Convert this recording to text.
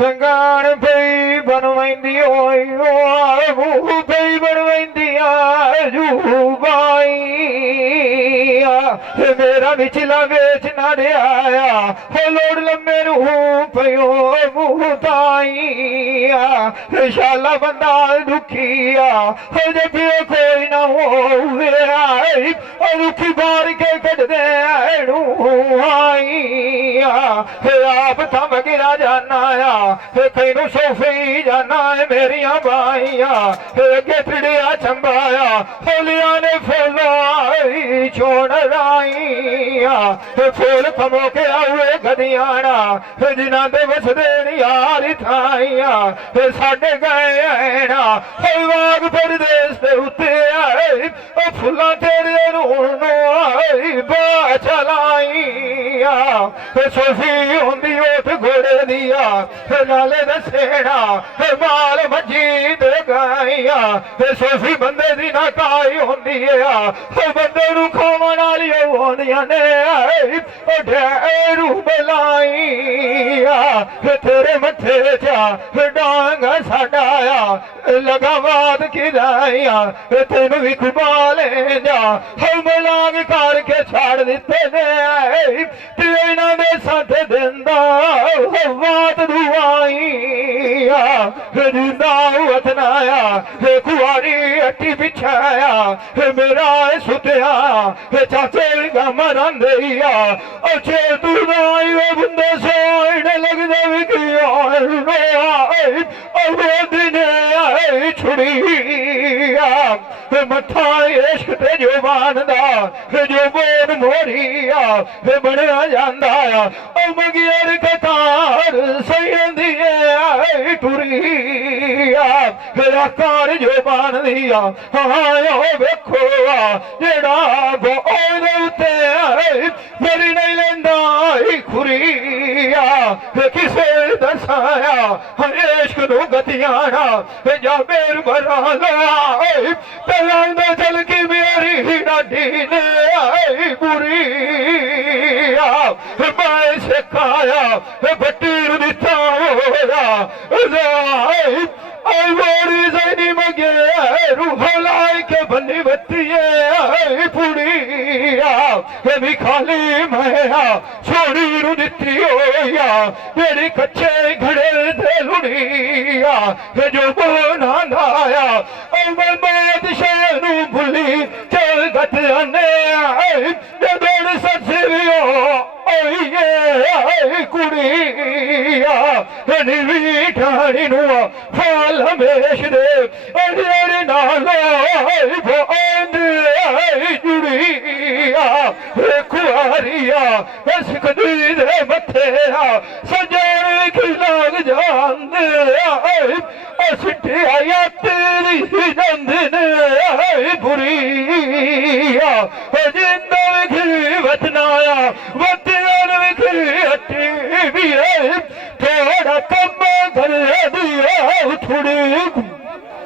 गाण पई बनवाईंदी ओए मूंह पई बनवाईंदी जूबाई मेरा विचला वेच ना आया हो लोड़ लम्बे रूह पयो मुँह ताई शाला बंदा दुखिया हो जब कोई ना हो दुखी बार के कट दे आई आप थम गिरा जाना कहीं सोफी जाना है मेरिया बाइया अगे त्रिड़िया चंबाया होलिया ने फुलाई छोड़ राइया फूल खमो के आए गदियाना जिन्हों के बस देनी यारी थाइया साडे गए ना वाग परदेश के उत्ते आए फुला तेरे बा चलाइया सोफी होंदी उठ घोड़े दिया नाले दसेना माल मजी दे गाइया सोफी बंदे दी ना काई होंदी है बंदे नू खावन वाली होंदियां ने ढेरू बलाइया तेरे मथे चा डांग साडा लगा बात किदाइया तेन भी खुबा ले जा हम लाग करके छाड़ दिते ने तेना दे साथ दिंदा बात दुआइया जिंदा वतनाया कुआरी अट्टी बिछाया मेरा सुतिया चाचे मरन दिया अच्छे तू नाई बंदे सोने लग जावे दिन छुड़िया मथा इश्क ते जुबान दा जो बोन मोरिया बनया जांदा मगियर कतार सही टुरिया कार जुबान दिया हाँ वेखो जेड़ा बोते मरी नहीं लेंदा खुरिया किसे दसाया इश्क नू गतियाना जा मेर बरा ला चल की मेरी डाडी ने बुरिया मैं सिखाया बट्टी दिता मगे रूह लाई के बनी बत्तिए पुड़िया भी खाली मैं छोड़ी रू दिती होया मेरी कच्चे घड़े ते लुड़िया जो बोना लाया मैं बादशाह नू भुली चल गट आने दौड़ ससियो कुड़िया नी ठाणी नू फाल हमेश दे नालो जुड़िया कुआरिया सिखदी दे मथेरा सजन की लाग जांदे सिटिया तेरी जंद बुरिया जिंदा विखी वचनाया वतियान विखी हट्टी भी थोड़ा कम कर दिया थोड़ी